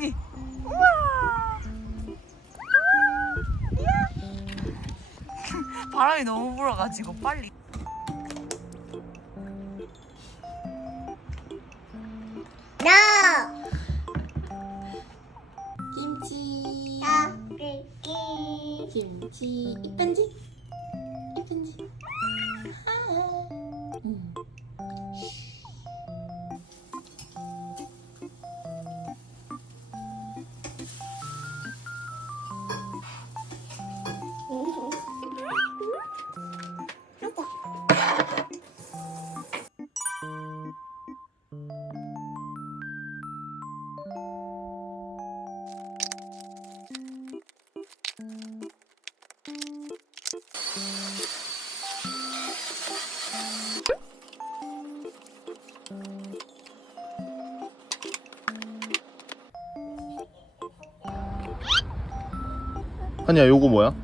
지렁이. 우와. 이야. 바람이 너무 불어가지고 빨리. No. 김치 Happy. 김치 이쁜지 아니야 요거 뭐야?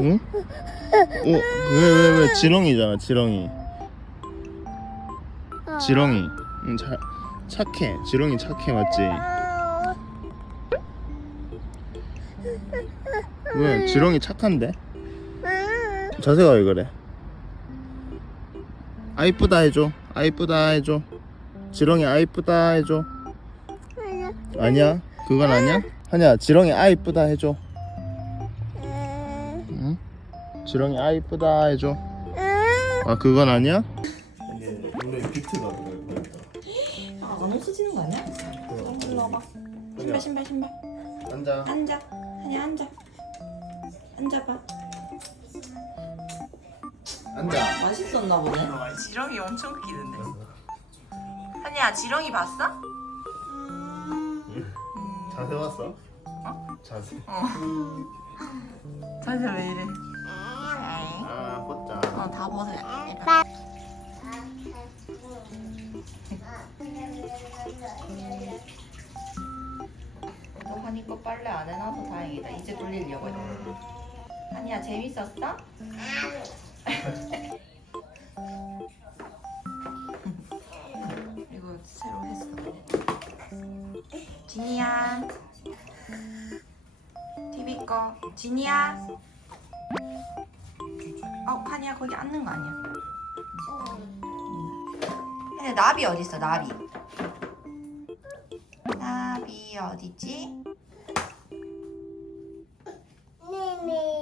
응? 어? 왜왜 왜 지렁이잖아 지렁이 지렁이 응, 자, 착해 지렁이 착해 맞지? 왜 지렁이 착한데? 자세가 왜 그래? 아 이쁘다 해줘 아 이쁘다 해줘 지렁이 아 이쁘다 해줘 아니야 그건 아니야? 하냐 지렁이 아 이쁘다 해줘 응? 지렁이 아 이쁘다 해줘 아 그건 아니야? 이게 원래 비트가 아, 안 없어지는 거 아니야? 와봐 신발 신발 신발 앉아 앉아 아니 앉아 앉아봐 앉아 맛있었나 보네 지렁이 엄청 웃기는데. 한이야 지렁이 봤어? 자세 봤어? 자세 자세 왜 이래? 아 뻗자 어, 다 벗어야 돼. 너 한이 거 빨래 안 해놔서 다행이다. 이제 돌리려고 했는데. 한이야 재밌었어? 지니야. TV 꺼. 지니야. 어, 한이야 거기 앉는 거 아니야? 근데 나비 어디 있어? 나비. 나비 어디지?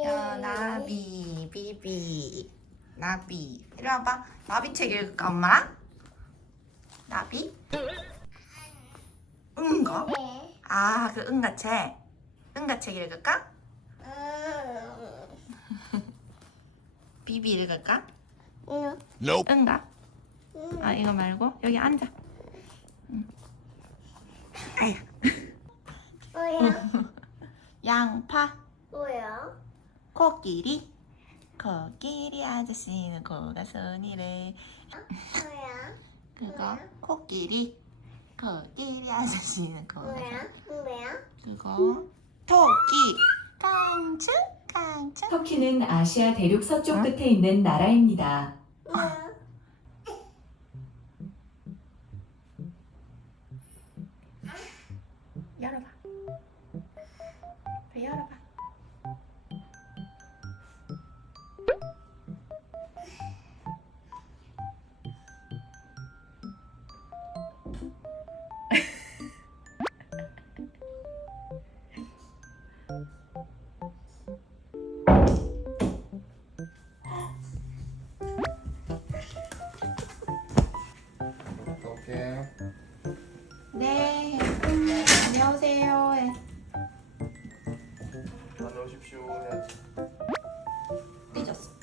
야 나비 비비 나비 이리 와봐 나비 책 읽을까 엄마랑? 나비? 응가? 아 그 응가책 응가책 읽을까? 비비 읽을까? 응가? 아 이거 말고 여기 앉아 응. 뭐야? 양파 뭐야? 코끼리 코끼리 아저씨는 코가 손이래 뭐야? 그거 코끼리 코끼리 아저씨는 코가 뭐야? 뭐야? 그거. 토끼. 깡충? 깡충? 터키는 아시아 대륙 서쪽 끝에 있는 나라입니다. 뭐야? 열어봐. 배 열어봐 다녀오십시오 해야지 삐졌어 이랬어?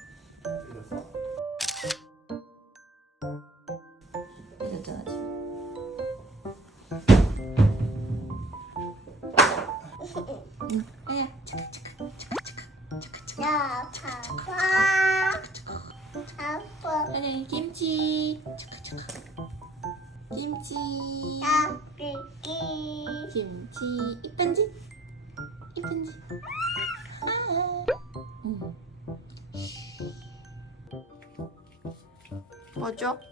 뭐죠?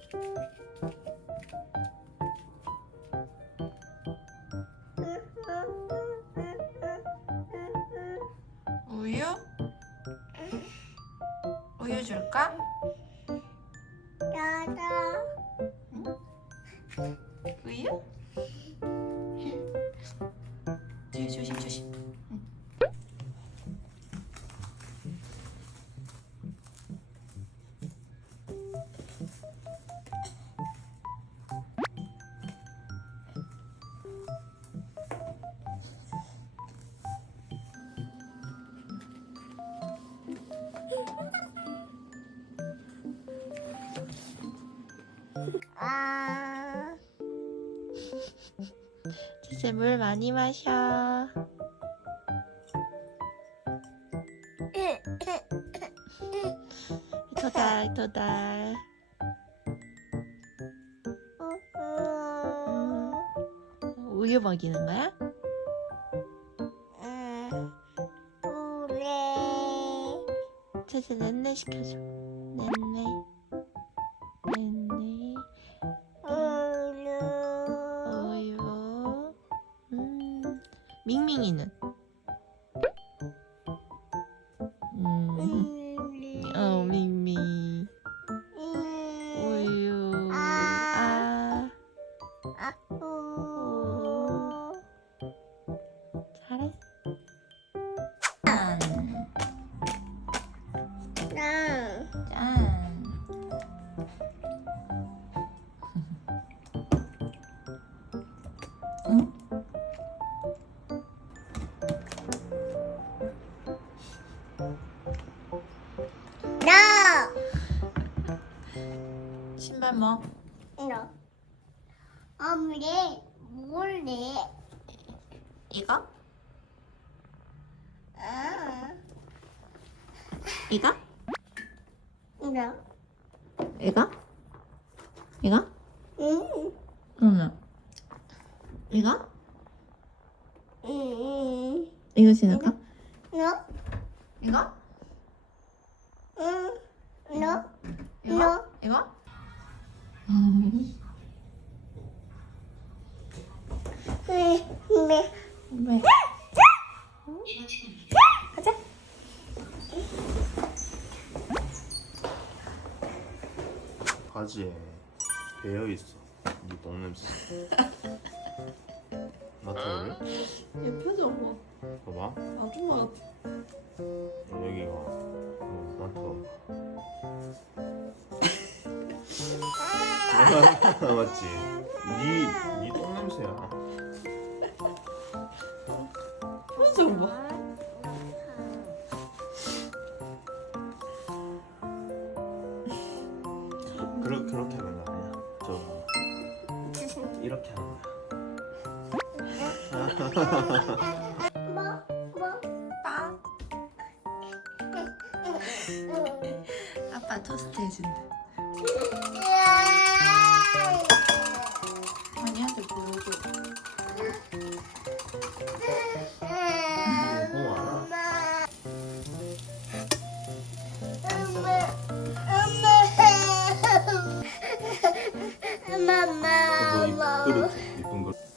이제 물 많이 마셔. 도달 도달. 음, 우유 먹이는 거야? 우레. 제제 넷네 시켜줘. 밍밍이는? 나. 신발 뭐? 너. 엄리 몰래. 이거? 아. 이거? 너. 이거? 이거? 응. 응. 이거? 응. 이거 신을까? 너. 이거? 응. 너. 이거? 너. 이거? 왜? 왜? 왜? 가자. 바지에 배어 있어. 네 똥냄새. 맡아볼래? 얘 표정 봐. 봐봐. 아줌마. 여기가 어, 맡아. 맞지? 네, 네 똥냄새야. 표정 봐. 그렇 그렇게 하는 거 아니야? 저 이렇게 하는 거야. 그거 이 그릇 이쁜 거. 귀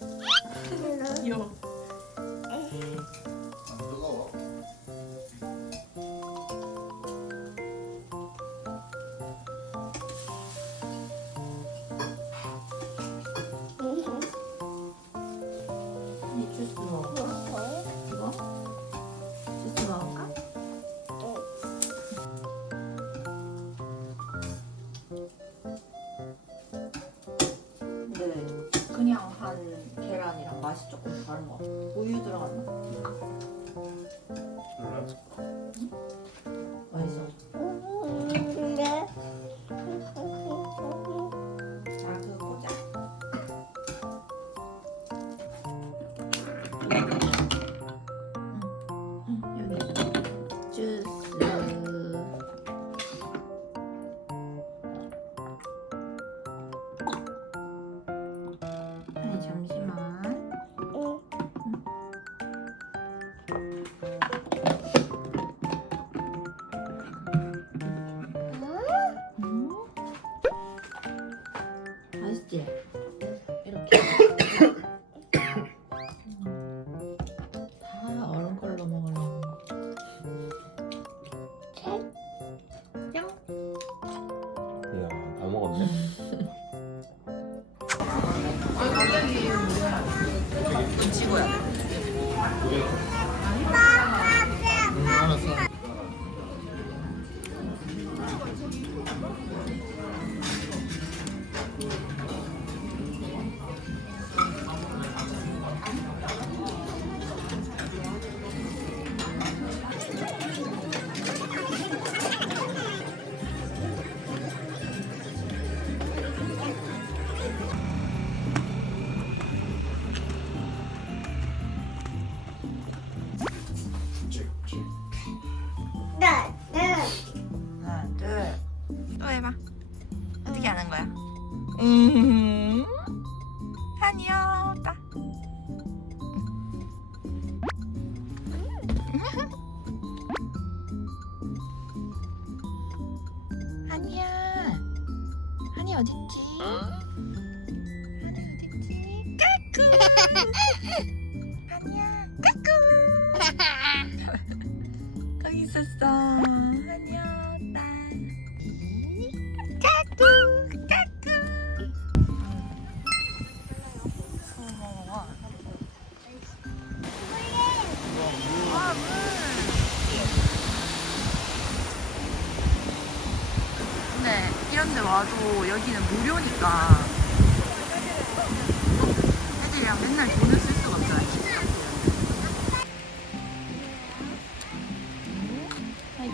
あ!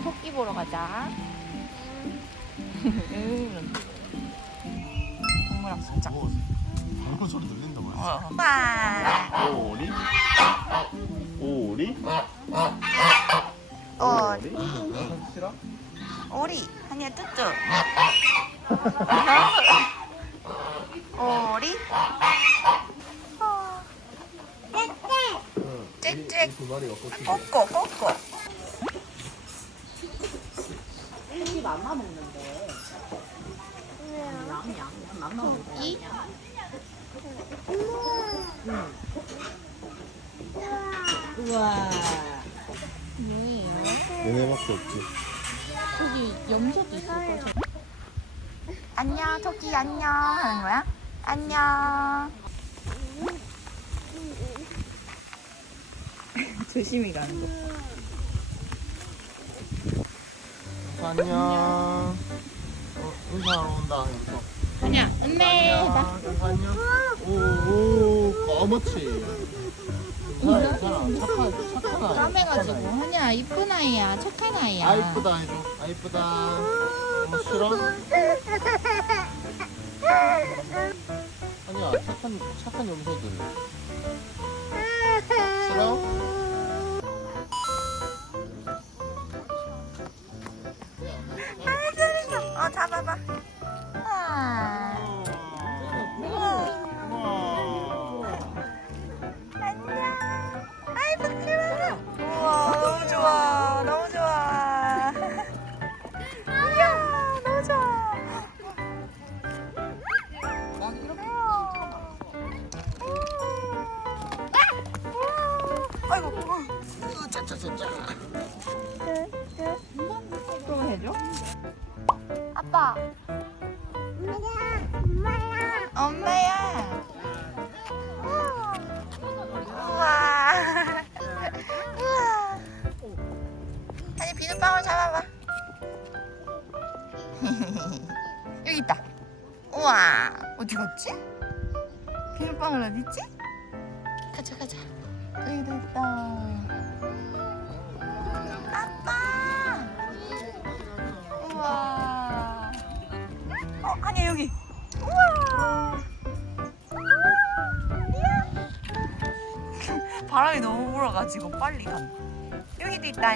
토끼 보러 가자. 동물학습장. 방금 소리 들린다고 했어. 어. 와. 오리? 오리? 어, 오리? 싫어? 오리. 한이야 뚜뚜. 오리. 어. 짹짹. 두 마리가 꽂히네. 꼬꼬 꼬꼬. 우와. 얘네밖에 없지. 안녕 토끼 안녕 하는 거야? 안녕. 조심히 가는 거. 안녕. 어, 인사하러 온다. 인사. 아니야, 해봐. 안녕. 오, 오, 까맣지. 괜찮아, 괜찮아. 착한, 착한 아이. 까매가지고 착한 아이. 하냐 이쁜 아이야 착한 아이야. 아 이쁘다 해줘. 아 이쁘다. 어, 싫어? 아니야 착한 착한 염소들. 싫어? 짜짜짜짜. 또 해줘. 아빠. 엄마야, 엄마야. 엄마야. 우와. 우와. 아니 비눗방울 잡아봐. 여기 있다. 우와. 어디 갔지? 비눗방울 어디 있지? 여기. 우와. 바람이 너무 불어가지고 빨리 간다. 여기도 있다, 아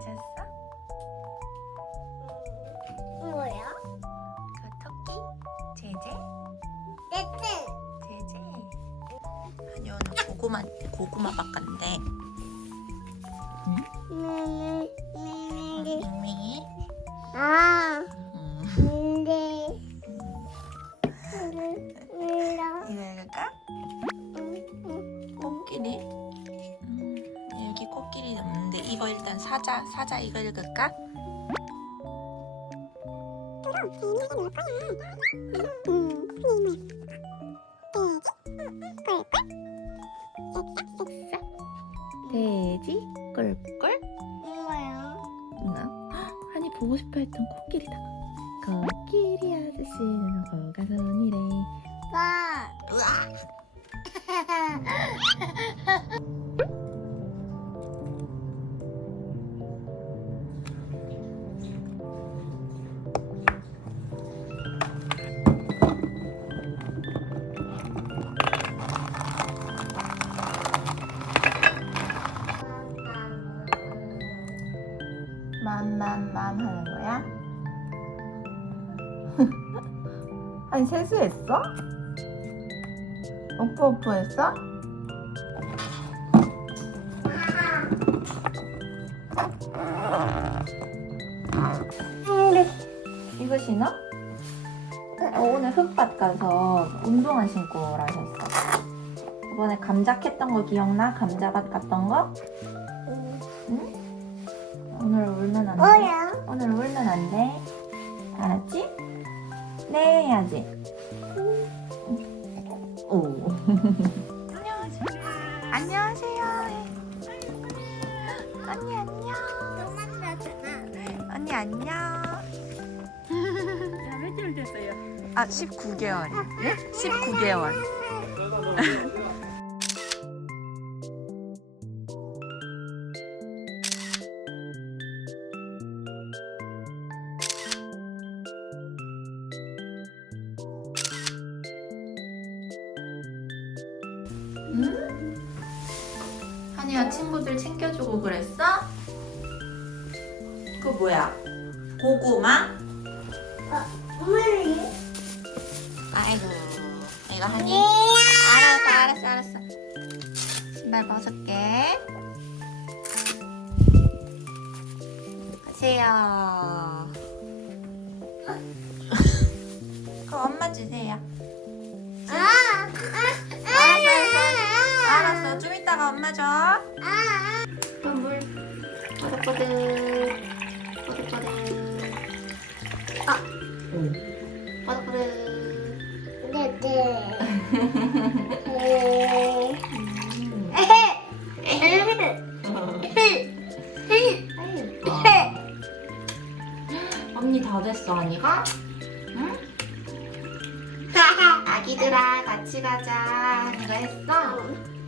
잤어? 뭐야? 그 토끼? 제제? 네트. 제제. 아니 오늘 고구마 고구마 바꿨는데 사자 이거 읽을까? 돼지 꿀꿀. 뭐야? 응. 한이 보고 싶어 했던 코끼리다. 맘맘맘 하는 거야? 아니 세수했어? 오프오프 했어? 이거 신어? 어, 오늘 흙밭 가서 운동화 신고 오라셨어. 이번에 감자 캤던 거 기억나? 감자밭 갔던 거? 울면 안 돼. 뭐야? 오늘 울면 안 돼. 알았지? 네 해야지. 오. 안녕하세요. 안녕하세요. 언니 안녕. 또 만나잖아. 언니 안녕. 야, 며칠 됐어요? 아 19개월. 19개월. 그랬어? 그거 뭐야? 고구마? 물이? 아이고 이거 하니? 알았어 알았어 알았어 신발 벗을게 가세요 그거 엄마 주세요 아. 아. 알았어 알았어 알았어 좀 이따가 엄마 줘 아. 물 뽀득뽀득 뽀득뽀득 아 뽀득뽀득 네네. 언니 다 됐어 언니가? 응? 아기들아 같이 가자 언니가 했어?